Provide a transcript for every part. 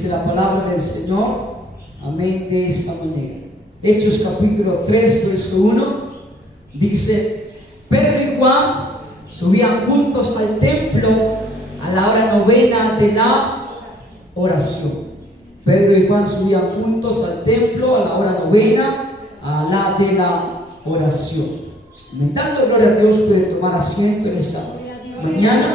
Dice la palabra del Señor, amén, de esta manera. Hechos capítulo 3, verso 1, dice: Pedro y Juan subían juntos al templo a la hora novena de la oración. Pedro y Juan subían juntos al templo a la hora novena de la oración. Dando gloria a Dios, puede tomar asiento en esa mañana.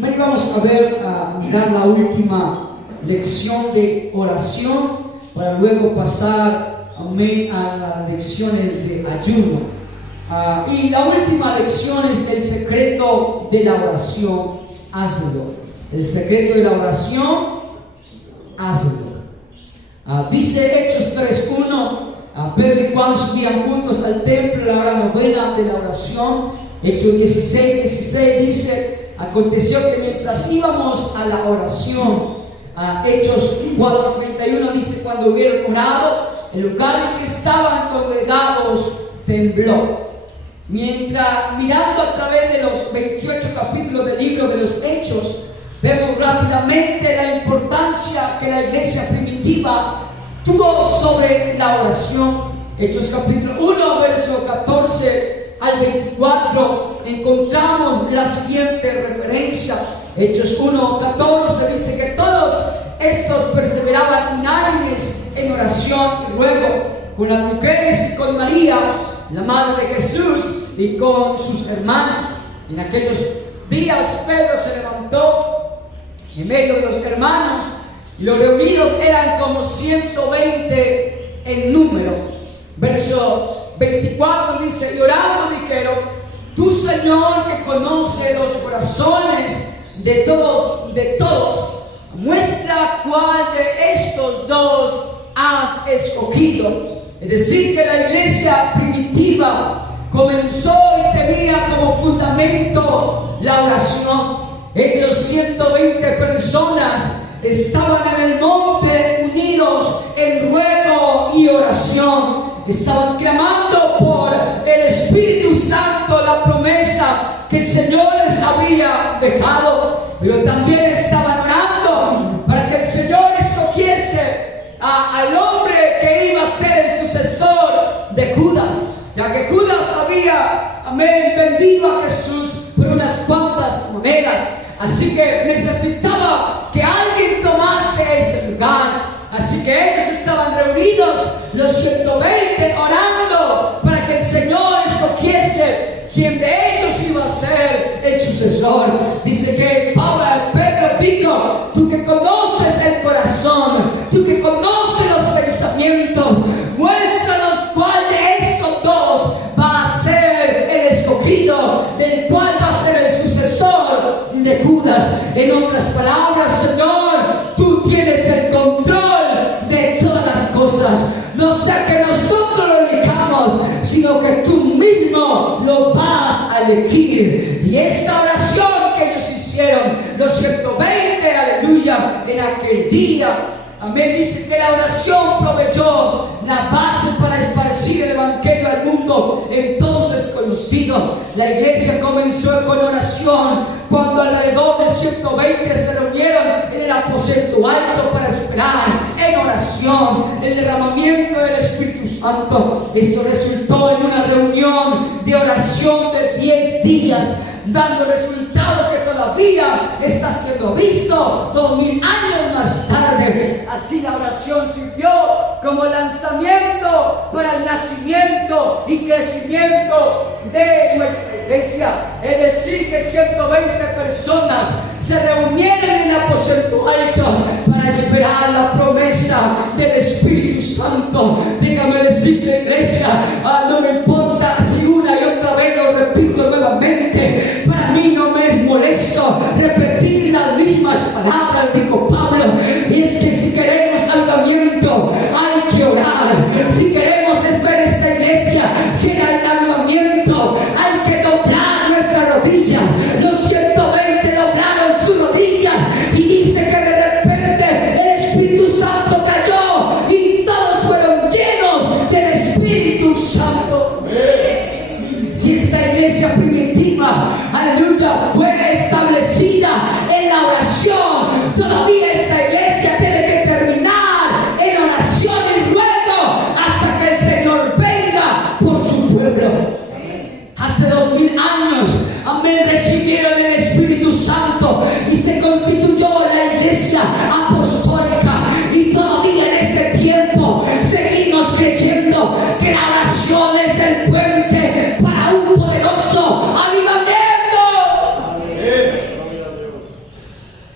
Hoy vamos a ver, mirar la última lección de oración para luego pasar, amén, a las lecciones de ayuno. Y la última lección es el secreto de la oración. Hazlo. El secreto de la oración, hazlo. Dice Hechos 3:1, Pedro y Juan subían juntos al templo a la hora novena de la oración. Hechos 16 dice: aconteció que mientras íbamos a la oración, Hechos 4:31 dice: cuando hubieron orado, el lugar en que estaban congregados tembló. Mientras, mirando a través de los 28 capítulos del libro de los Hechos, vemos rápidamente la importancia que la iglesia primitiva tuvo sobre la oración. Hechos capítulo 1, verso 14 al 24, encontramos la siguiente referencia. Hechos 1:14 dice que todos estos perseveraban unánimes en oración y ruego con las mujeres y con María, la madre de Jesús, y con sus hermanos. En aquellos días Pedro se levantó en medio de los hermanos, y los reunidos eran como 120 en número. Verso 24 dice: y orando dijeron: tú, Señor, que conoce los corazones de todos, muestra cuál de estos dos has escogido. Es decir, que la iglesia primitiva comenzó y tenía como fundamento la oración. Ellos, 120 personas, estaban en el monte unidos en ruego y oración. Estaban clamando por el Espíritu Santo, la promesa que el Señor les había dejado, pero también estaban orando para que el Señor escogiese al hombre que iba a ser el sucesor de Judas, ya que Judas había, amén, vendido a Jesús por unas cuantas monedas. Así que necesitaba que alguien tomase ese lugar. Así que ellos estaban reunidos, los 120, orando para que el Señor escogiese quién de ellos iba a ser el sucesor. Dice que Pedro dijo: tú que conoces el corazón, tú que conoces los pensamientos, muéstranos cuál de estos dos va a ser el escogido, del cual va a ser el sucesor de Judas. En otras palabras, Señor, tú tienes el control de todas las cosas. No sea que nosotros lo elijamos, sino que tú mismo lo vas a elegir. Y esta oración que ellos hicieron, los 120, aleluya, en aquel día, amén, dice que la oración proveyó la base para esparcir el evangelio al mundo. Entonces conocido, la iglesia comenzó con oración cuando alrededor de 120 se reunieron en el aposento alto para esperar en oración el derramamiento del Espíritu Santo. Eso resultó en una reunión de oración de 10 días, dando resultado que todavía está siendo visto 2000 años más tarde. Así la oración sirvió como lanzamiento para el nacimiento y crecimiento de nuestra iglesia. Es decir, que 120 personas se reunieron en el aposento alto para esperar la promesa del Espíritu Santo. Déjame decirte, iglesia, no me importa si una y otra vez lo repito nuevamente, para mí no me es molesto repetir las mismas palabras, dijo Pablo, y es que si queremos avivamiento hay que orar. Si queremos ver esta iglesia llena de avivamiento, hay que doblar nuestra rodilla. Los 120 doblaron su rodilla, y dice que de repente el Espíritu Santo cayó y todos fueron llenos del Espíritu Santo. Si esta iglesia primitiva, aleluya, fue establecida en la oración, todavía esta iglesia tiene Santo y se constituyó la iglesia apostólica. Y todavía en este tiempo seguimos creyendo que la oración es el puente para un poderoso avivamiento.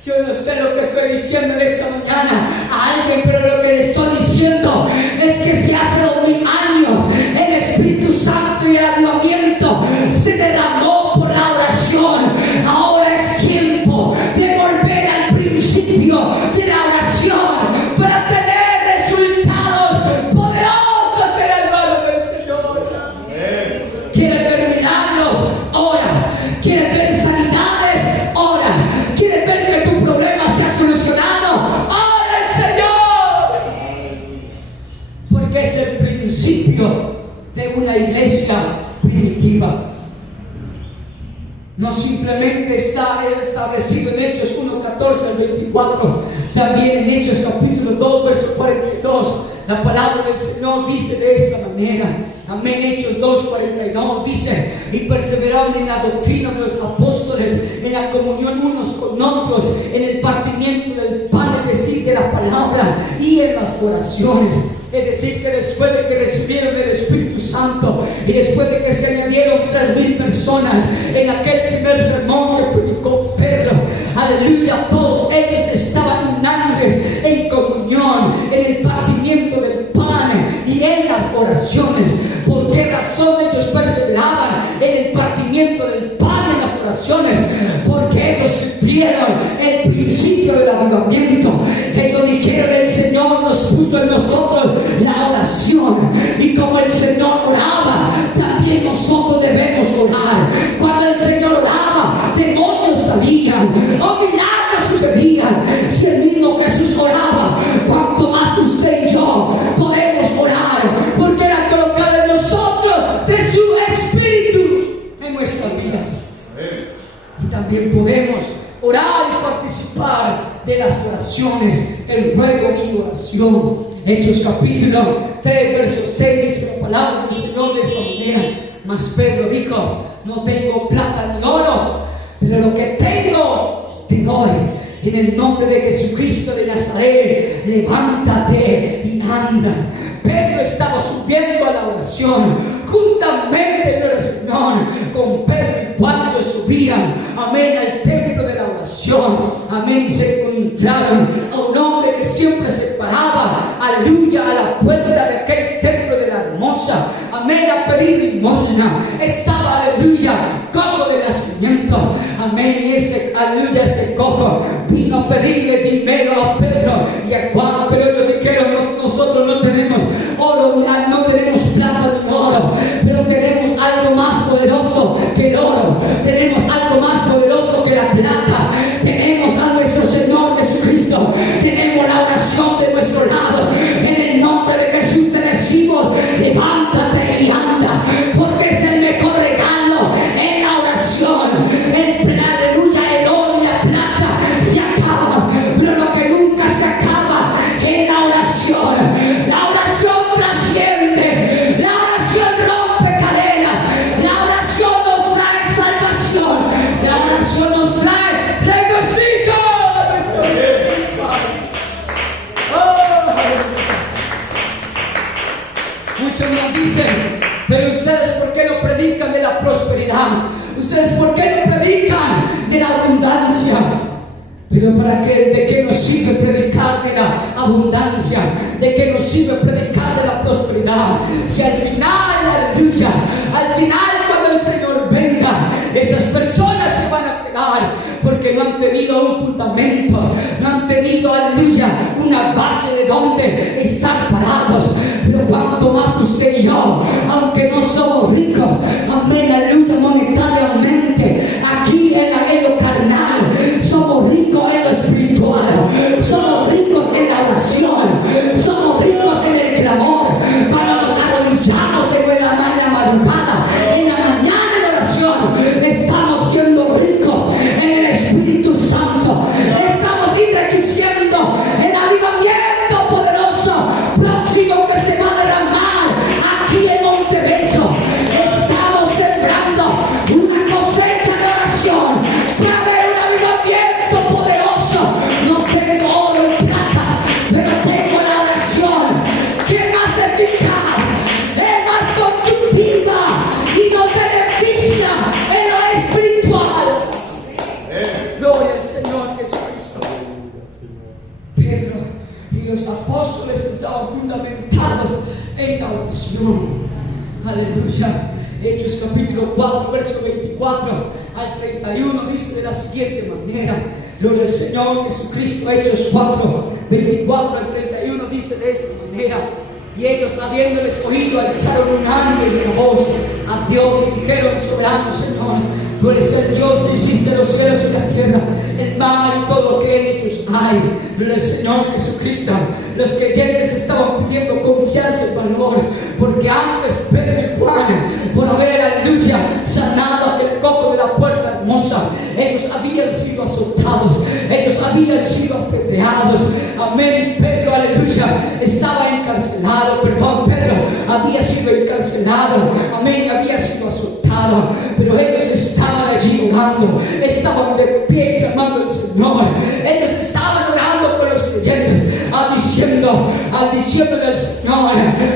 Yo no sé lo que estoy diciendo en esta mañana a alguien, pero lo que le estoy diciendo es que si hace 2000 años el Espíritu Santo y el avivamiento se derramó por la oración, ahora es tiempo de volver al principio de la oración para tener resultados poderosos en la mano del Señor. ¿Quieres ver milagros? Ora. ¿Quieres ver sanidades? Ora. ¿Quieres ver que tu problema sea solucionado? ¡Ora al Señor! Porque es el principio de una iglesia primitiva. No simplemente está establecido en Hechos 1:14 al 24, también en Hechos capítulo 2, verso 42. La palabra del Señor dice de esta manera, amén. Hechos 2:42 dice: y perseveraron en la doctrina de los apóstoles, en la comunión unos con otros, en el partimiento del pan, es decir, de la palabra, y en las oraciones. Es decir, que después de que recibieron el Espíritu Santo y después de que se añadieron 3000 personas en aquel primer sermón que predicó Pedro, aleluya, todos ellos estaban unánimes en comunión, en el partimiento del pan y en las oraciones. ¿Por qué razón ellos perseveraban en el partimiento del pan y en las oraciones? Porque ellos supieron el principio del avivamiento. Ellos dijeron: el Señor nos puso en nosotros la oración, y como el Señor oraba, también nosotros debemos orar. Cuando el Señor oraba, demonios salían, milagros sucedían. Si el mismo Jesús oraba, cuanto más usted y yo podemos orar, porque Él ha colocado en nosotros de su Espíritu en nuestras vidas. Y también podemos orar y participar de las oraciones, el ruego y oración. Hechos capítulo 3, verso 6 dice la palabra del Señor de esta manera: mas Pedro dijo: no tengo plata ni oro, pero lo que tengo te doy. En el nombre de Jesucristo de Nazaret, levántate y anda. Pedro estaba subiendo a la oración juntamente con el Señor, con Pedro y Juan. Ellos subían, amén, al templo de la oración, amén, y se encontraron a un hombre que siempre se paraba, aleluya, a la puerta de aquel templo de la hermosa, amén, a pedir limosna. Estaba, aleluya, cojo de nacimiento, amén, y ese, aleluya, ese cojo vino a pedirle dinero a Pedro y a Juan, pero ellos dijeron: no, nosotros no tenemos oro, no tenemos plata ni oro, pero tenemos algo más poderoso que el oro, tenemos algo más poderoso que la plata, tenemos a nuestro Señor Jesucristo, tenemos la oración de nuestro lado. En el nombre de Jesús te decimos: levántate y anda, porque es el mejor regalo en la oración. Aleluya, el oro y la plata se acaban, pero lo que nunca se acaba es la oración. La oración trasciende, la oración rompe cadenas, la oración nos trae salvación, la oración nos trae regocijo. Muchos nos dicen: pero ustedes, ¿por qué no predican de la prosperidad? ¿Ustedes por qué no predican de la abundancia? Pero ¿para qué? ¿De qué nos sirve predicar de la abundancia? ¿De qué nos sirve predicar de la prosperidad? Si al final, aleluya, al final cuando el Señor venga, esas personas se van a quedar porque no han tenido un fundamento, no han tenido, aleluya, una base de donde estar parados. Pero cuanto más usted y yo, aunque no somos ricos, amén, aleluya, monetariamente, aquí en lo carnal, somos ricos en lo espiritual, somos ricos en la oración, somos ricos en el clamor. Cuando nos arrodillamos en la madrugada, en la mañana en oración, estamos siendo ricos en el Espíritu Santo, estamos enriqueciendo el avivamiento poderoso próximo que se va a derramar aquí en Montebello. Estamos sembrando los apóstoles estaban fundamentados en la oración. Aleluya. Hechos capítulo 4, verso 24 al 31 dice de la siguiente manera. Gloria al Señor Jesucristo. Hechos 4, 24 al 31 dice de esta manera. Y ellos, habiéndoles oído, alzaron un hambre y una voz a Dios y dijeron: soberano Señor, tú eres el Dios que hiciste los cielos y la tierra, el mar y todo lo que en ellos hay. Gloria al Señor Jesucristo. Los creyentes estaban pidiendo confianza y valor, porque antes Pedro y Juan, por haber, aleluya, sanado aquel cojo de la puerta hermosa, ellos habían sido azotados, ellos habían sido apedreados. Amén. Pedro, aleluya, estaba encarcelado. Pedro había sido encarcelado. Amén. Había sido azotado, pero ellos estaban allí orando, estaban de pie clamando al Señor. Ellos estaban orando con los creyentes, diciéndole al Señor: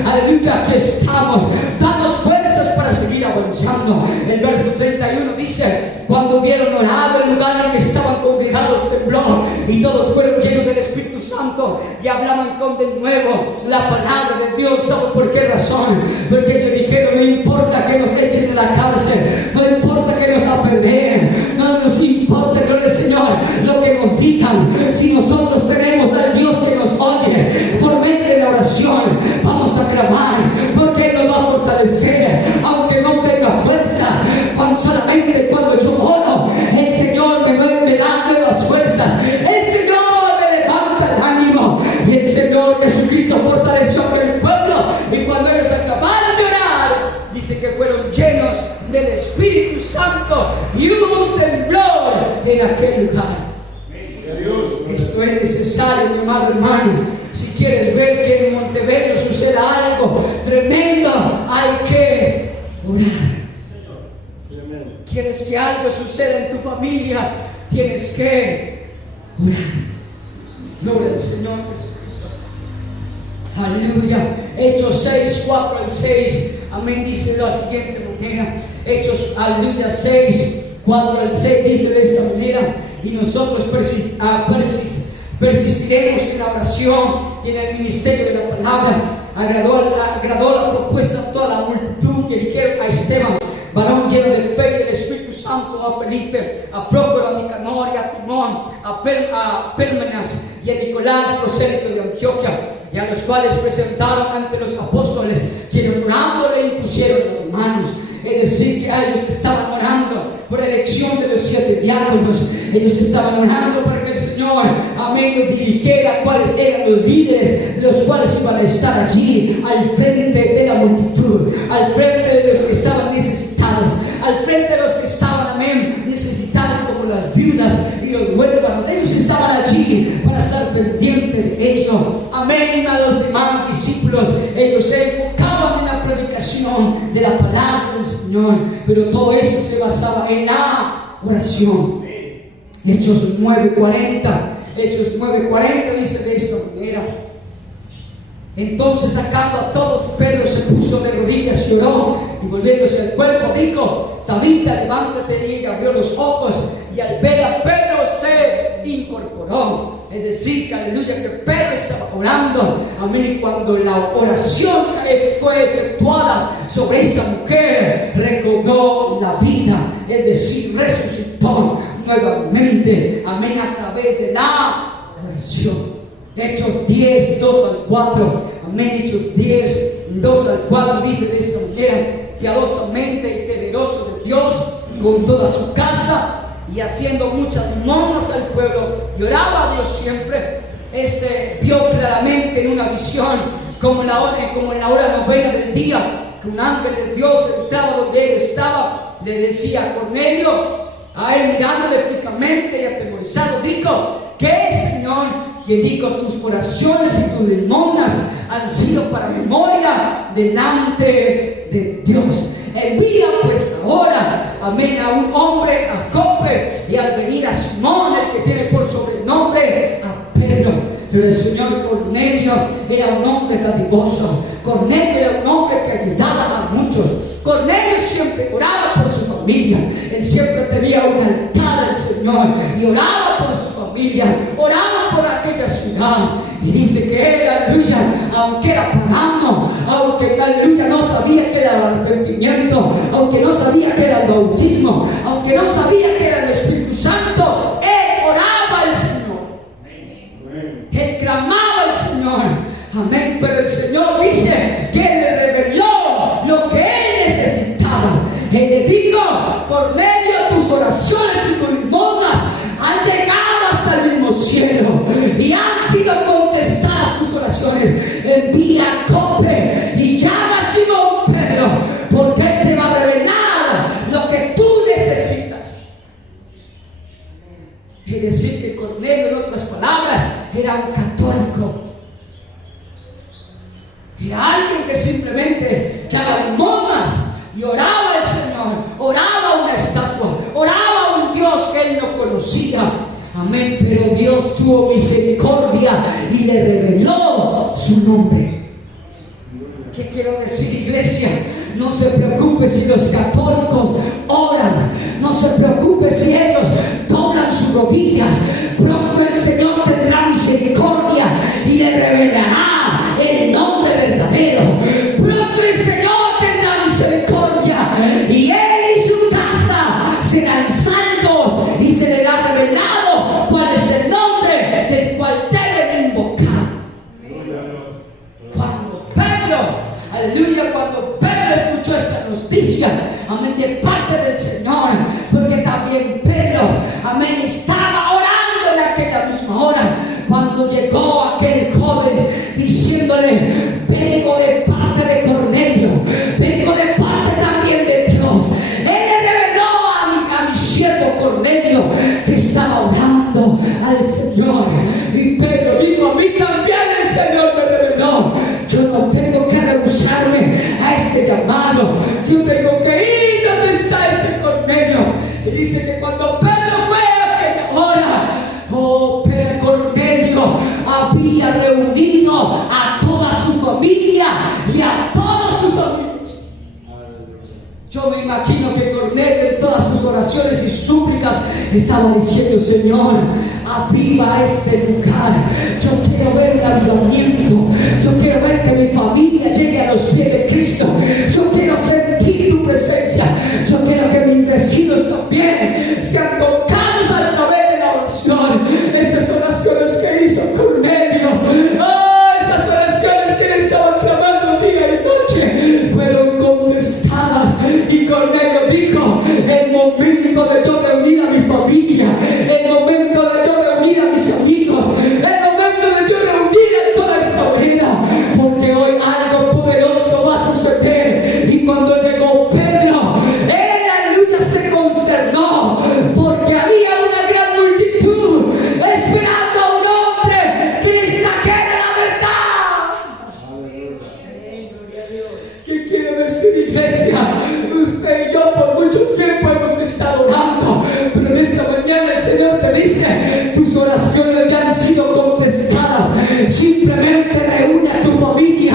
aleluya, aquí estamos, danos fuerzas para seguir avanzando. El verso 31 dice: cuando hubieron orado, el lugar en que estaban congregados tembló, y todos fueron llenos del Espíritu Santo y hablaban con de nuevo la palabra de Dios. ¿Saben por qué razón? Porque ellos dijeron: no importa que nos echen de la cárcel, no importa que nos apedreen, no nos importa, gloria al Señor, lo que nos digan. Si nosotros tenemos al Dios que nos oye, por medio de la oración vamos a clamar, porque Él nos va a fortalecer, aunque no tenga fuerza. Solamente cuando yo oro, el Señor me da nuevas fuerzas, el Señor me levanta el ánimo, y el Señor Jesucristo fortaleció a aquel pueblo. Y cuando ellos acabaron de orar, dice que fueron llenos del Espíritu Santo y hubo un temblor en aquel lugar. Esto es necesario, mi amado hermano. Si quieres ver que en Montebello suceda algo tremendo, hay que orar. ¿Quieres que algo suceda en tu familia? Tienes que orar. Gloria al Señor Jesucristo. Aleluya. Hechos 6, 4 al 6. Amén. Dice de la siguiente manera. Hechos, aleluya, 6, 4 al 6. Dice de esta manera: y nosotros persistiremos en la oración y en el ministerio de la palabra. Agradó la propuesta a toda la multitud, que dijeron a Esteban, varón lleno de fe y del Espíritu Santo, a Felipe, a Prócoro, a Nicanor y a Timón, a Pérmenas y a Nicolás, prosélito de Antioquia, y a los cuales presentaron ante los apóstoles, quienes orando le impusieron las manos. Es decir, que ellos estaban orando por elección de los 7 diáconos. Ellos estaban orando para que el Señor, amén, los dirigiera cuáles eran los líderes, los cuales iban a estar allí al frente de la multitud, al frente de los que estaban necesitados, al frente de los que estaban, amén, necesitados, como las viudas y los huérfanos. Ellos estaban allí para estar pendientes de ellos. Amén. A los demás discípulos, ellos se enfocaban en la predicación de la palabra del Señor, pero todo eso se basaba en la oración. Hechos 9:40. Hechos 9:40 dice de esta manera: entonces, sacando a todos, Pedro se puso de rodillas y oró, y volviéndose al cuerpo dijo: Tabita, levántate. Y ella abrió los ojos, y al ver a Pedro se incorporó. Es decir, que aleluya, que Pedro estaba orando. Amén. Y cuando la oración fue efectuada sobre esa mujer, recobró la vida, es decir, resucitó nuevamente. Amén. A través de la oración. Hechos 10, 2 al 4. Amén. Hechos 10, 2 al 4 dice de esta manera: piadosamente y temeroso de Dios con toda su casa, y haciendo muchas limosnas al pueblo, y oraba a Dios siempre. Vio claramente en una visión, como en la hora novena del día, que un ángel de Dios entraba donde él estaba, le decía: Cornelio. A él, mirándole fijamente y atemorizado, dijo: ¿qué, Señor? Que digo: tus oraciones y tus limosnas han sido para memoria delante de Dios. Envía pues ahora, amén, a un hombre a Jope, y al venir a Simón, el que tiene por sobrenombre a Pedro. Pero el señor Cornelio era un hombre dadivoso. Cornelio era un hombre que ayudaba a muchos. Cornelio siempre oraba por su familia. Él siempre tenía un altar al Señor y oraba por su familia, oraba por aquella aquella ciudad. Y dice que él, aleluya, aunque era pagano, aunque, aleluya, no sabía que era el arrepentimiento, aunque no sabía que era el bautismo, aunque no sabía que era el Espíritu Santo, él oraba al Señor. Él clamaba al Señor. Amén. Pero el Señor dice que Él le reveló lo que Él necesitaba. Él le dijo: Cornelio, tus oraciones y tus limosnas han llegado hasta el mismo cielo y han sido contestadas tus oraciones. Envía a Jope y llama a Simón Pedro, porque Él te va a revelar lo que tú necesitas. Es decir, que Cornelio, en otras palabras, era un católico. Era alguien que simplemente daba limosnas y oraba al Señor, oraba a una estatua, oraba a un Dios que él no conocía. Amén. Pero Dios tuvo misericordia y le reveló su nombre. ¿Qué quiero decir, iglesia? No se preocupe si los católicos oran, no se preocupe si ellos doblan sus rodillas. Pronto el Señor tendrá misericordia y le revelará el nombre verdadero. Pronto el Señor tendrá misericordia y él y su casa serán salvos y se le ha revelado cuál es el nombre del cual deben invocar. Cuando Pedro, aleluya, cuando Pedro escuchó esta noticia, amén, de parte del Señor, porque también Pedro, amén, estaba orando en aquella misma hora, cuando llegó aquel joven diciéndole: vengo de parte de Cornelio, vengo de parte también de Dios. Él le reveló a mi siervo Cornelio que estaba orando al Señor. Y Pedro dijo: a mí también el Señor me reveló. Yo no tengo que rehusarme a este llamado. Yo tengo que ir donde está este Cornelio. Y dice que cuando Pedro fue a aquella hora, Cornelio había reunido a toda su familia y a todos sus amigos. Yo me imagino que Cornelio, en todas sus oraciones y súplicas, estaba diciendo: Señor, aviva este lugar. Yo quiero ver un avivamiento. Yo quiero ver que mi familia llegue a los pies de Cristo. Yo quiero sentir tu presencia. Yo quiero que mis vecinos también sean tocados a través de la oración. Esas oraciones que hizo Cornelio, esas oraciones que él estaba clamando día y noche, fueron contestadas. Y Cornelio dijo: el momento de yo reunir a mi familia, el momento de yo reunir a mis amigos, el momento de yo reunir a toda esta vida, porque hoy algo poderoso va a suceder. Y cuando llegó Pedro, él, aleluya, se consternó, porque había una gran multitud esperando a un hombre que les trajera la verdad. ¿Qué quiere decir, iglesia? Usted y yo por mucho tiempo hemos estado orando, pero en esta mañana el Señor te dice: tus oraciones ya han sido contestadas. Simplemente reúne a tu familia,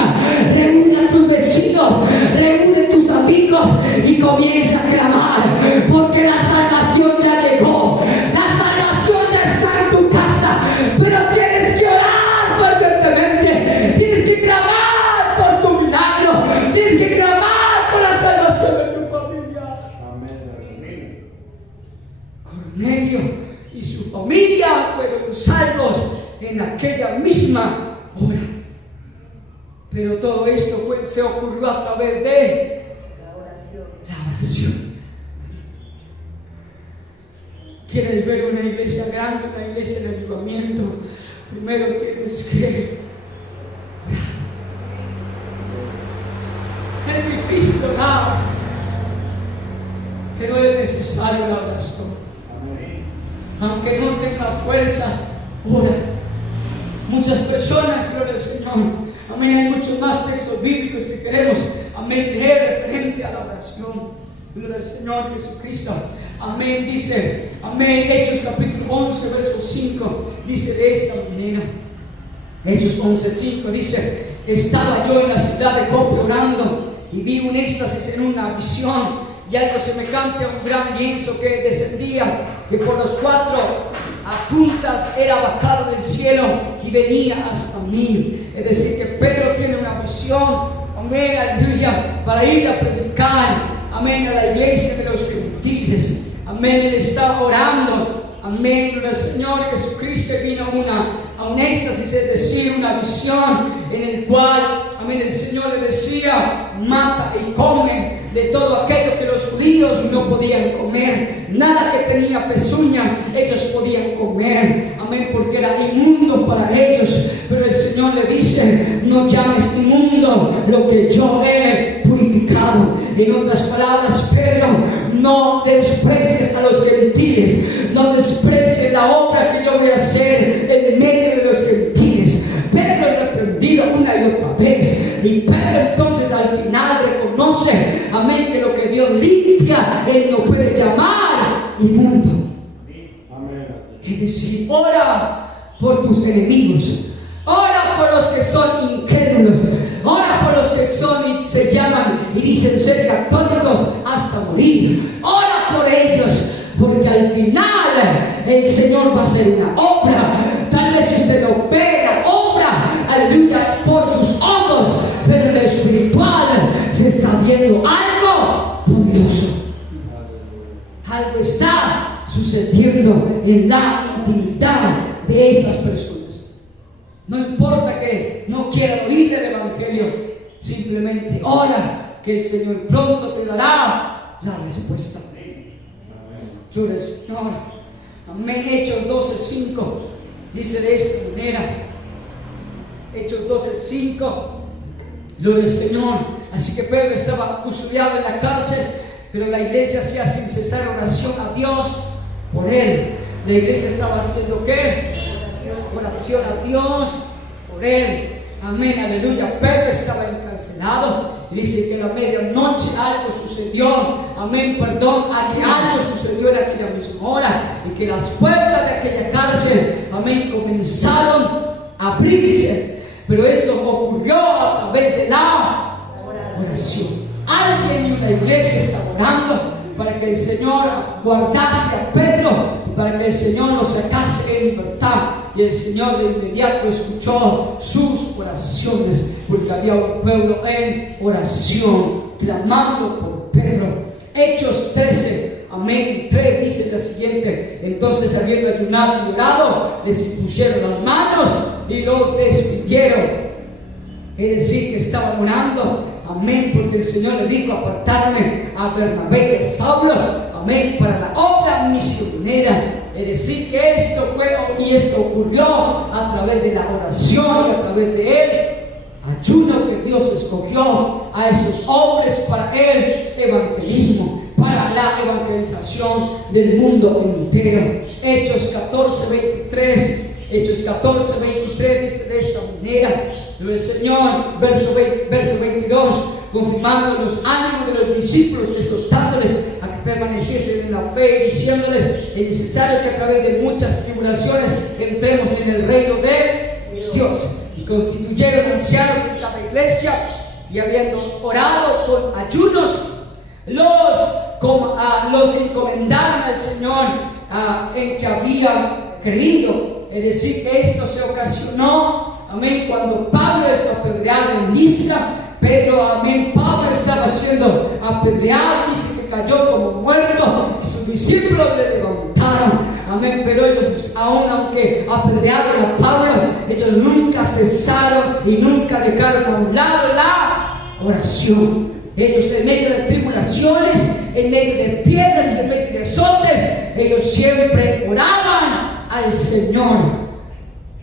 reúne a tus vecinos, reúne a tus amigos y comienza a clamar, porque la salvación ya llegó. La salvación ya está en tu casa, pero tienes que orar fervientemente, tienes que clamar por tu milagro, tienes que clamar por la salvación de tu familia. Amén. Cornelio y su familia fueron salvos en aquella misma hora. Pero todo esto se ocurrió a través de la oración. ¿Quieres ver una iglesia grande, una iglesia en avivamiento? Primero tienes que orar. Es difícil orar, pero es necesario la oración. Aunque no tenga fuerza, ora. Muchas personas, gloria al Señor, amén, hay muchos más textos bíblicos que queremos, amén, leer referente a la oración. Gloria al Señor Jesucristo. Amén. Dice, amén, Hechos capítulo 11, verso 5, dice de esta manera. Hechos 11:5 dice: estaba yo en la ciudad de Jope orando y vi un éxtasis en una visión y algo semejante a un gran lienzo que descendía, que por los 4 puntas era bajado del cielo y venía hasta mí. Es decir, que Pedro tiene una visión, amén, aleluya, para ir a predicar, amén, a la iglesia de los gentiles. Amén, él está orando, amén, el Señor Jesucristo vino a un éxtasis, es decir, una visión en el cual, amén, el Señor le decía: mata y come de todo aquello que los judíos no podían comer. Nada que tenía pezuña ellos podían comer, amén, porque era inmundo para ellos. Pero el Señor le dice: no llames inmundo lo que yo he purificado. En otras palabras, Pedro, no desprecies a los gentiles, no desprecies la obra que yo voy a hacer en medio de los gentiles. Pedro es reprendido una y otra vez, y Pedro entonces al final reconoce, amén, que lo que Dios limpia, él no puede llamar inmundo. Amén. Es decir, ora por tus enemigos, ora por los que son incrédulos, ora por los que son y se llaman y dicen ser católicos hasta morir. Ora por ellos, porque al final el Señor va a hacer una obra. Tal vez usted no ve la obra, aleluya, por sus ojos, pero en lo espiritual se está viendo algo poderoso. Algo está sucediendo en la intimidad de esas personas. No importa que no quieran oír del Evangelio, simplemente ora, que el Señor pronto te dará la respuesta. Gloria al Señor. Amén. Hechos 12:5 dice de esta manera. Hechos 12:5. Gloria al Señor. Así que Pedro estaba custodiado en la cárcel, pero la iglesia hacía sin cesar oración a Dios por él. La iglesia estaba haciendo ¿qué? Oración a Dios por él. Amén, aleluya. Pedro estaba encarcelado y dice que a la medianoche algo sucedió. Amén, perdón, a que algo sucedió en aquella misma hora y que las puertas de aquella cárcel, amén, comenzaron a abrirse. Pero esto ocurrió a través de la oración. Alguien en una iglesia está orando para que el Señor guardase a Pedro y para que el Señor lo sacase en libertad. Y el Señor de inmediato escuchó sus oraciones, porque había un pueblo en oración clamando por Pedro. Hechos 13, amén, 3 dice la siguiente: entonces, habiendo ayunado y orado, les impusieron las manos y lo despidieron. Es decir, que estaban orando, amén, porque el Señor le dijo: apartarme a Bernabé y a Saulo, amén, para la obra misionera. Es decir, que esto fue y esto ocurrió a través de la oración y a través de él ayuno, que Dios escogió a esos hombres para el evangelismo, para la evangelización del mundo entero. Hechos 14:23. Hechos 14:23 dice de esta manera: el Señor, verso 22, confirmando los ánimos de los discípulos, exhortándoles a que permaneciesen en la fe, diciéndoles: es necesario que a través de muchas tribulaciones entremos en el reino de Dios. Y constituyeron ancianos en cada iglesia, y habiendo orado con ayunos, los encomendaron al Señor en que habían creído. Es decir, que esto se ocasionó, amén, cuando Pablo es apedreado en Listra. Pedro, amén, Pablo estaba siendo apedreado, dice que cayó como muerto y sus discípulos le levantaron, amén. Pero ellos, aunque apedrearon a Pablo, ellos nunca cesaron y nunca dejaron a un lado la oración. Ellos, en medio de tribulaciones, en medio de piedras, en medio de azotes, ellos siempre oraban al Señor,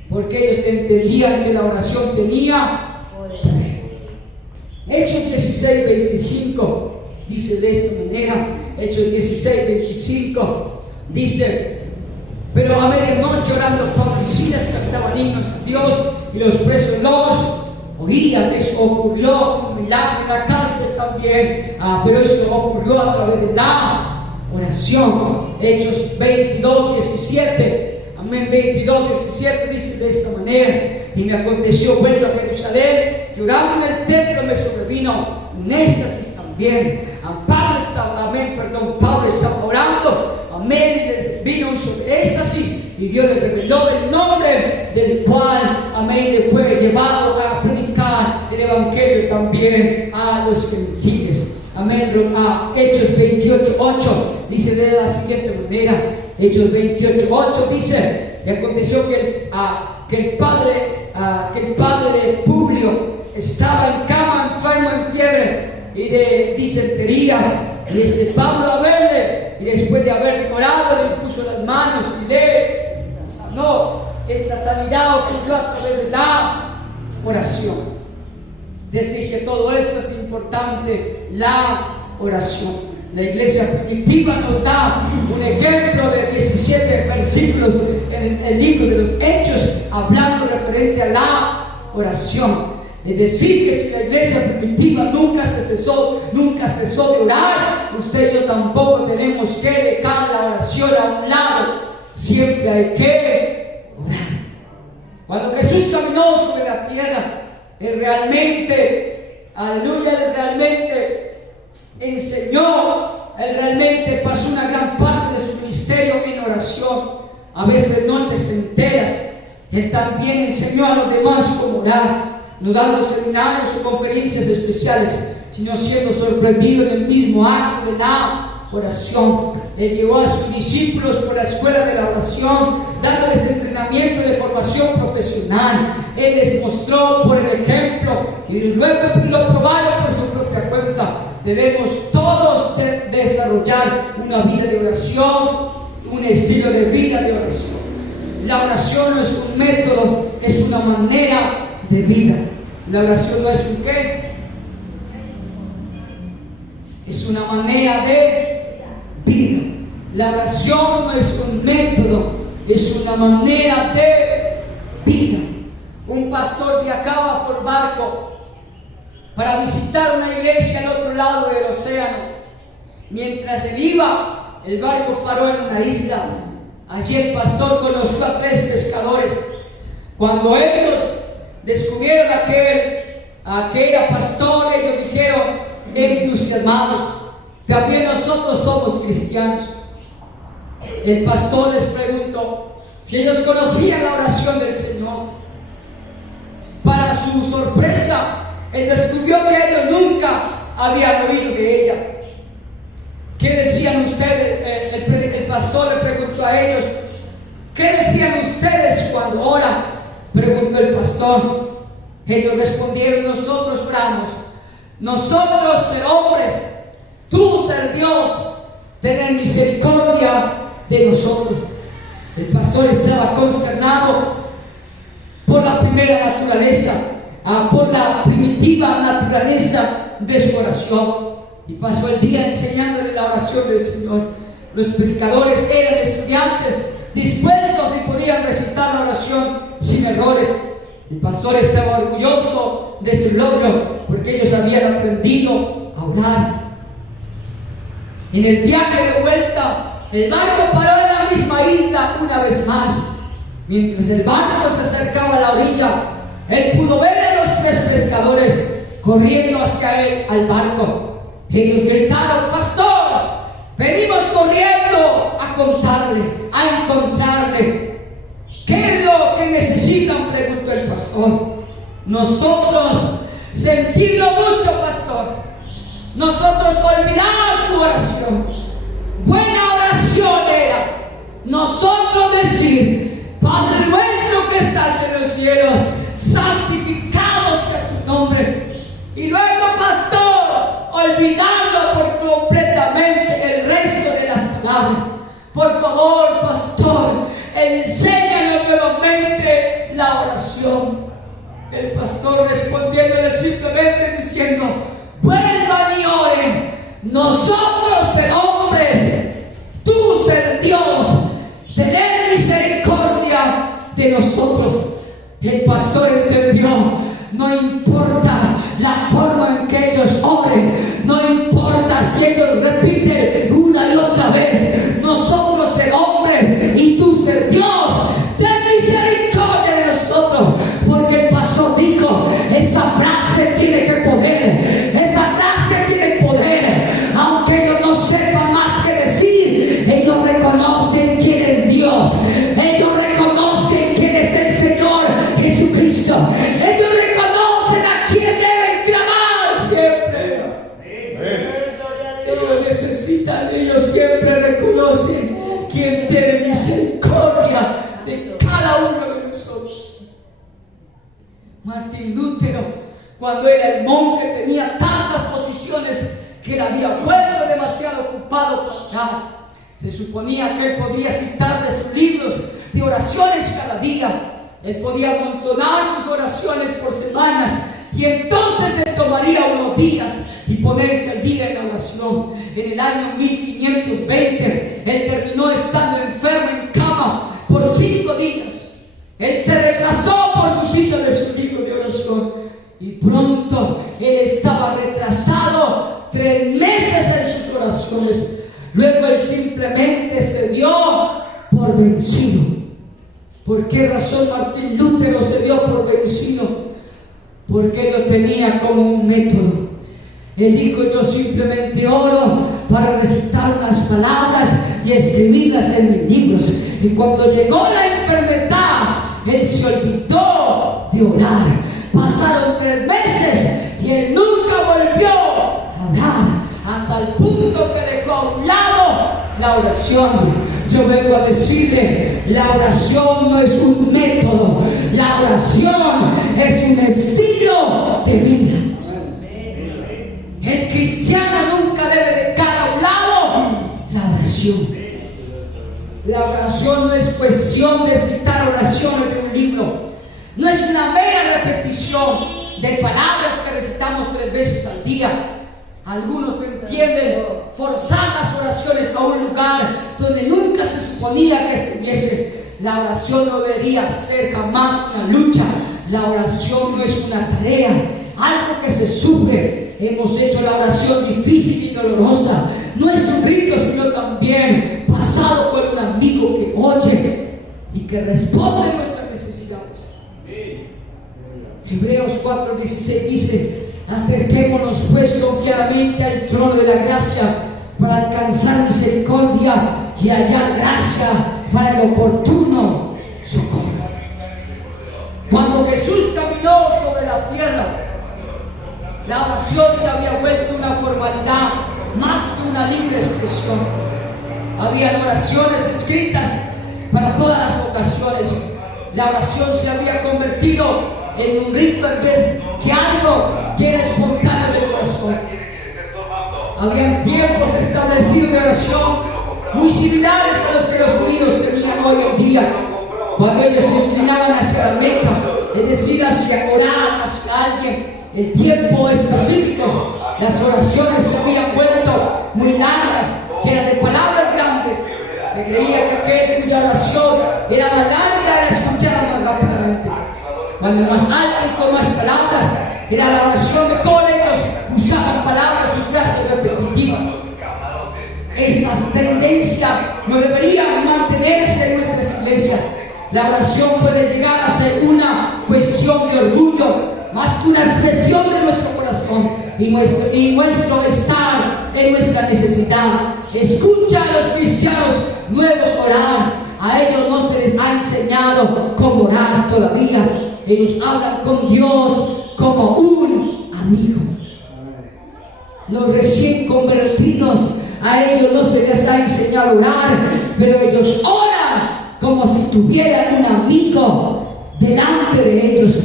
porque ellos entendían que la oración tenía poder. Hechos 16:25 dice de esta manera. Hechos 16:25 dice: pero a medianoche, orando, Pablo y Silas cantaban himnos a Dios, y los presos los oían. Eso ocurrió un milagro en la cárcel también, pero esto ocurrió a través de la oración. Hechos 22:17. Amén, 22:17 dice de esta manera: y me aconteció, vuelto a Jerusalén, que orando en el templo me sobrevino un éxtasis también. Pablo estaba orando, amén, y les vino un éxtasis, y Dios le reveló el nombre del cual, amén, le fue llevado a predicar el evangelio también a los gentiles. Amén. Hechos 28:8 dice de la siguiente manera. Hechos 28:8 dice: y aconteció que el padre de Publio estaba en cama, enfermo, en fiebre y de disentería. Y Pablo a verle, y después de haber orado, le puso las manos y le sanó. Esta sanidad ocurrió a través de la oración. Decir que todo esto es importante, la oración. La iglesia primitiva nos da un ejemplo de 17 versículos en el libro de los Hechos, hablando referente a la oración. Es decir, que si la iglesia primitiva nunca cesó de orar, usted y yo tampoco tenemos que dejar la oración a un lado. Siempre hay que orar. Cuando Jesús caminó sobre la tierra, Él realmente, aleluya, Él realmente enseñó, Él realmente pasó una gran parte de su ministerio en oración, a veces noches enteras. Él también enseñó a los demás cómo orar, no dando seminarios o conferencias especiales, sino siendo sorprendido en el mismo acto de la oración. Él llevó a sus discípulos por la escuela de la oración, dándoles entrenamiento de formación profesional. Él les mostró por el ejemplo y luego lo probaron por su propia cuenta. Debemos todos desarrollar una vida de oración, un estilo de vida de oración. La oración no es un método, es una manera de vida. La oración no es un qué, es una manera de vida. La oración no es un método, es una manera de vida. Un pastor viajaba por barco para visitar una iglesia al otro lado del océano. Mientras él iba, el barco paró en una isla. Allí el pastor conoció a 3 pescadores. Cuando ellos descubrieron a que era pastor, ellos dijeron, entusiasmados: también nosotros somos cristianos. El pastor les preguntó si ellos conocían la oración del Señor. Para su sorpresa, él descubrió que ellos nunca habían oído de ella. ¿Qué decían ustedes? El pastor le preguntó a ellos: ¿qué decían ustedes cuando oran? Preguntó el pastor. Ellos respondieron: nosotros oramos, nosotros ser hombres, tú ser Dios, tener misericordia de nosotros. El pastor estaba consternado por la primera naturaleza, por la primitiva naturaleza de su oración, y pasó el día enseñándole la oración del Señor. Los pescadores eran estudiantes dispuestos y podían recitar la oración sin errores. El pastor estaba orgulloso de su logro porque ellos habían aprendido a orar. En el viaje de vuelta, el barco paró en la misma isla una vez más. Mientras el barco se acercaba a la orilla, él pudo ver a los 3 pescadores corriendo hacia él al barco. Ellos gritaron: pastor, venimos corriendo a contarle, a encontrarle. ¿Qué es lo que necesitan?, preguntó el pastor. Nosotros sentirlo mucho, pastor. Nosotros olvidamos tu oración. Buena oración era nosotros decir: Padre nuestro que estás en los cielos, santificado sea tu nombre. Y luego, pastor, olvidando por completamente el resto de las palabras. Por favor, pastor, enséñanos nuevamente la oración. El pastor respondiéndole simplemente diciendo: vuelvan y oren, nosotros ser hombres, tú ser Dios, tener misericordia de nosotros. El pastor entendió: no importa la forma en que ellos oren, no importa si ellos repiten una y otra vez, nosotros ser hombres y tú ser Dios, ten misericordia de nosotros. Porque el pastor dijo: esa frase tiene que poder, esa frase tiene poder. Aunque ellos no sepan más que decir, ellos reconocen quién es Dios, ellos Martín Lutero, cuando era el monje, tenía tantas posiciones que él había vuelto demasiado ocupado para orar. Se suponía que él podía citar de sus libros de oraciones cada día. Él podía amontonar sus oraciones por semanas, y entonces él tomaría unos días y ponerse al día en la oración. En el año 1520, él terminó estando enfermo en cama por 5 días. Él se retrasó por su cita de su libro de oración, y pronto él estaba retrasado 3 meses en sus oraciones. Luego él simplemente se dio por vencido. ¿Por qué razón Martín Lutero se dio por vencido? Porque él lo tenía como un método. Él dijo: yo simplemente oro para recitar unas palabras y escribirlas en mis libros. Y cuando llegó la enfermedad, él se olvidó de orar. Pasaron 3 meses y él nunca volvió a orar, hasta el punto que dejó a un lado la oración. Yo vengo a decirle: la oración no es un método, la oración es un estilo de vida. El cristiano nunca debe dejar a un lado la oración. La oración no es cuestión de citar oraciones de un libro. No es una mera repetición de palabras que recitamos 3 veces al día. Algunos entienden forzar las oraciones a un lugar donde nunca se suponía que estuviese. La oración no debería ser jamás una lucha. La oración no es una tarea, algo que se sufre. Hemos hecho la oración difícil y dolorosa. No es un rito, sino también pasado con un amigo que oye y que responde a nuestras necesidades. Hebreos 4:16 dice: acerquémonos pues confiadamente al trono de la gracia para alcanzar misericordia y hallar gracia para el oportuno socorro. Cuando Jesús caminó sobre la tierra, la oración se había vuelto una formalidad más que una libre expresión. Habían oraciones escritas para todas las ocasiones. La oración se había convertido en un rito en vez que algo que era espontáneo del corazón. Habían tiempos establecidos de oración muy similares a los que los judíos tenían hoy en día, cuando ellos se inclinaban hacia la Meca, es decir, hacia orar hacia alguien. El tiempo específico, las oraciones se habían vuelto muy largas, llenas de palabras grandes. Se creía que aquel cuya oración era más larga era escuchada más rápidamente. Cuando más alto y con más palabras era la oración, mejor ellos usaban palabras y frases repetitivas. Estas tendencias no deberían mantenerse en nuestras iglesias. La oración puede llegar a ser una cuestión de orgullo, más que una expresión de nuestro corazón y nuestro estar en nuestra necesidad. Escucha a los cristianos nuevos orar. A ellos no se les ha enseñado cómo orar todavía. Ellos hablan con Dios como un amigo. Los recién convertidos, a ellos no se les ha enseñado a orar, pero ellos oran como si tuvieran un amigo delante de ellos.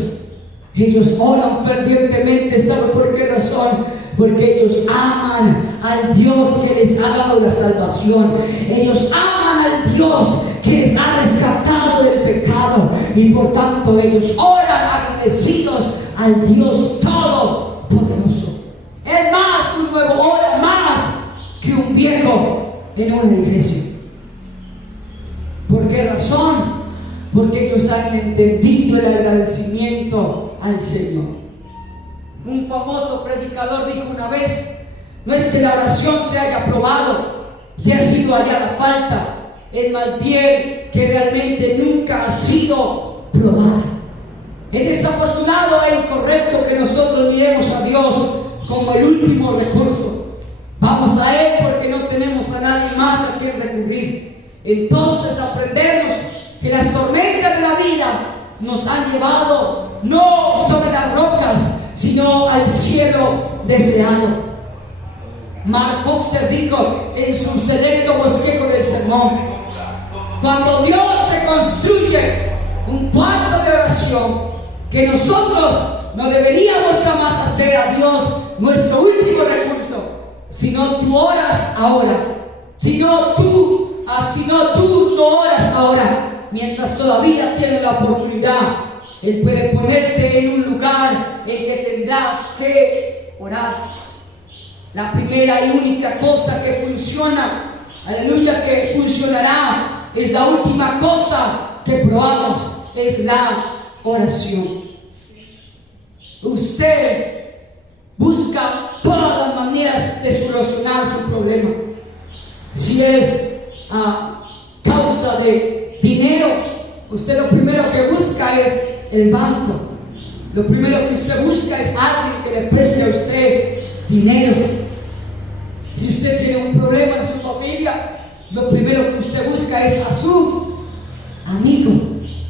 Ellos oran fervientemente. ¿Sabe por qué razón? Porque ellos aman al Dios que les ha dado la salvación. Ellos aman al Dios que les ha rescatado del pecado, y por tanto ellos oran agradecidos al Dios Todopoderoso. Es más, un nuevo ora más que un viejo en una iglesia. ¿Por qué razón? Porque ellos han entendido el agradecimiento al Señor. Un famoso predicador dijo una vez: no es que la oración se haya probado y ha sido hallada falta, es más bien que realmente nunca ha sido probada. Es desafortunado e incorrecto que nosotros miremos a Dios como el último recurso. Vamos a Él porque no tenemos a nadie más a quien recurrir. Entonces aprendemos que las tormentas de la vida nos han llevado no sobre las rocas, sino al cielo deseado. Mark Foster dijo en su selecto bosquejo del sermón: cuando Dios se construye un cuarto de oración que nosotros no deberíamos jamás hacer a Dios nuestro último recurso, sino tú oras ahora, si no tú no oras ahora, mientras todavía tienes la oportunidad, Él puede ponerte en un lugar en que tendrás que orar. La primera y única cosa que funciona, aleluya, que funcionará, es la última cosa que probamos, es la oración. Usted busca todas las maneras de solucionar su problema. Si es a causa de dinero, usted lo primero que busca es el banco. Lo primero que usted busca es alguien que le preste a usted dinero. Si usted tiene un problema en su familia, lo primero que usted busca es a su amigo,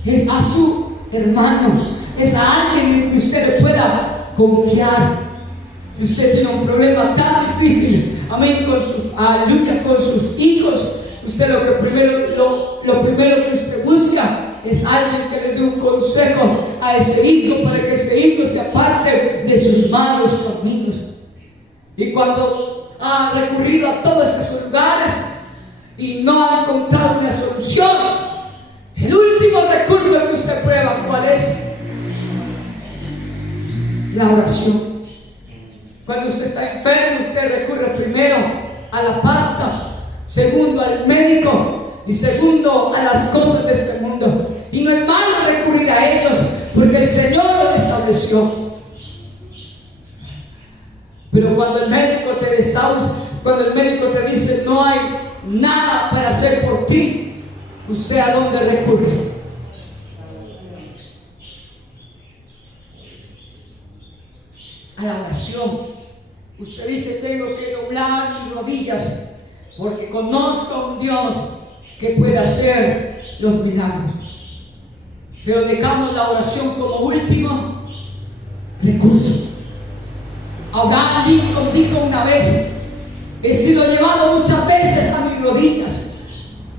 es a su hermano, es a alguien en que usted le pueda confiar. Si usted tiene un problema tan difícil, amén, con sus hijos, usted lo primero que usted busca es alguien que le dé un consejo a ese hijo para que ese hijo se aparte de sus malos caminos. Y cuando ha recurrido a todos esos lugares y no ha encontrado una solución, el último recurso que usted prueba, ¿cuál es? La oración. Cuando usted está enfermo, usted recurre primero a la pasta, segundo al médico y segundo a las cosas de este mundo. Y no es malo recurrir a ellos porque el Señor lo estableció. Pero cuando el médico te desahucia, cuando el médico te dice no hay nada para hacer por ti, ¿usted a dónde recurre? A la oración. Usted dice, tengo que doblar mis rodillas porque conozco a un Dios que puede hacer los milagros. Pero dejamos la oración como último recurso. Abraham Lincoln dijo una vez, he sido llevado muchas veces a mis rodillas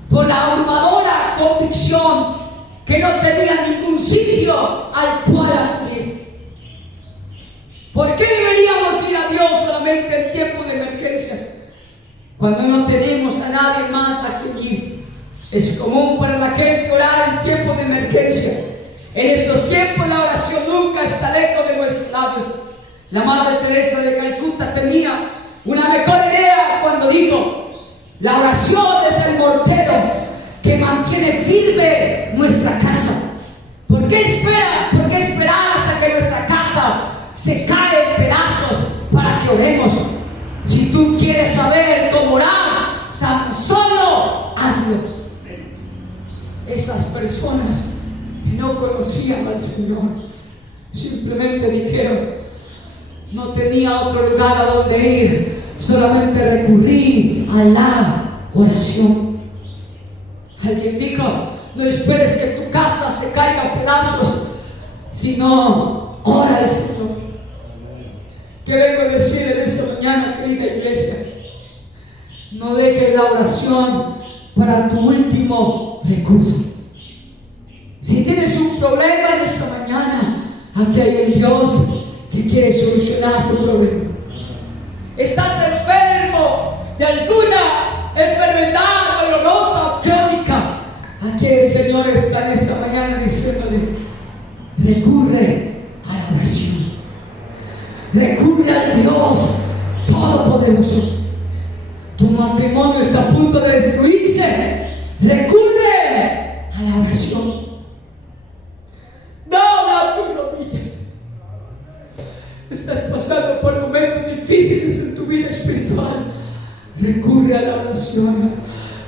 por la abrumadora convicción que no tenía ningún sitio al cual acudir. ¿Por qué deberíamos ir a Dios solamente en tiempos de emergencias? Cuando no tenemos a nadie más a quien ir. Es común para la gente orar en tiempos de emergencia. En esos tiempos la oración nunca está lejos de nuestros labios. La Madre Teresa de Calcuta tenía una mejor idea cuando dijo, la oración es el mortero que mantiene firme nuestra casa. ¿Por qué esperar hasta que nuestra casa se cae en pedazos para que oremos? Si tú quieres saber cómo orar, tan solo hazlo. Estas personas que no conocían al Señor simplemente dijeron, no tenía otro lugar a donde ir, solamente recurrí a la oración. Alguien dijo, no esperes que tu casa se caiga a pedazos, sino ora al Señor. ¿Qué vengo a decir en esta mañana, querida iglesia? No dejes la oración para tu último recurso. Si tienes un problema en esta mañana, aquí hay un Dios que quiere solucionar tu problema. Estás enfermo de alguna enfermedad dolorosa o crónica, aquí el Señor está en esta mañana diciéndole, recurre a la oración. Recurre al Dios Todopoderoso. Tu matrimonio está a punto de destruirse. Recurre a la oración. Dobla tus rodillas. Estás pasando por momentos difíciles en tu vida espiritual. Recurre a la oración.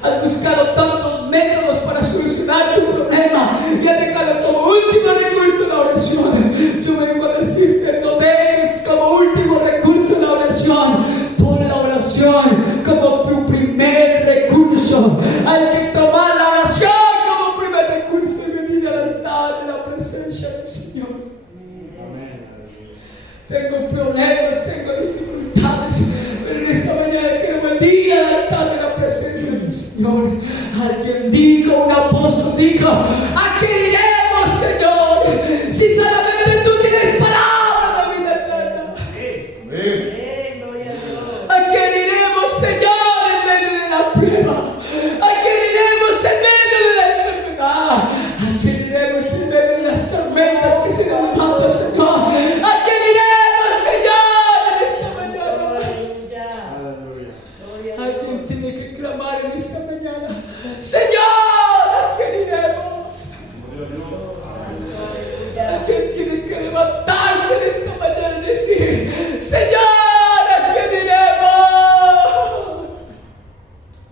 Has buscado tantos métodos para solucionar tu problema y has dejado como último recurso la oración. Yo vengo a decirte, no dejes como último recurso la oración. Pon la oración como tu primer recurso. Hay que tomar la oración como primer recurso y venir al altar de la presencia del Señor. Tengo problemas, tengo dificultades, pero en esta mañana quiero venir al altar de la presencia del Señor. Alguien dijo, un apóstol dijo, ¿a qué iremos, Señor? Si solamente decir, Señor, ¿a quién iremos?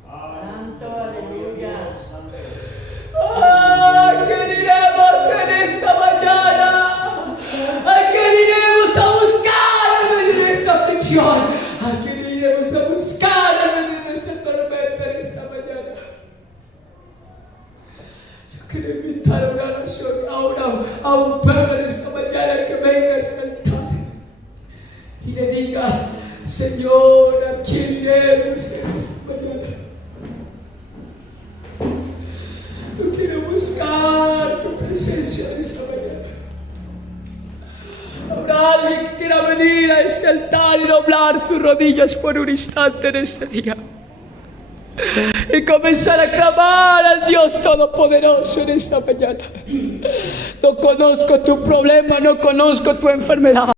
Santo, aleluya. ¿A quién iremos en esta mañana? ¿A quién iremos a buscar en medio de esta aflicción? ¿A quién iremos a buscar en medio de esta tormenta en esta mañana? Yo quiero invitar a una nación, a un pueblo en esta mañana que venga a este altar y le diga, Señor, ¿a quién iremos en esta mañana? Yo quiero buscar tu presencia en esta mañana. Habrá alguien que quiera venir a este altar y doblar sus rodillas por un instante en este día y comenzar a clamar al Dios Todopoderoso en esta mañana. No conozco tu problema, no conozco tu enfermedad.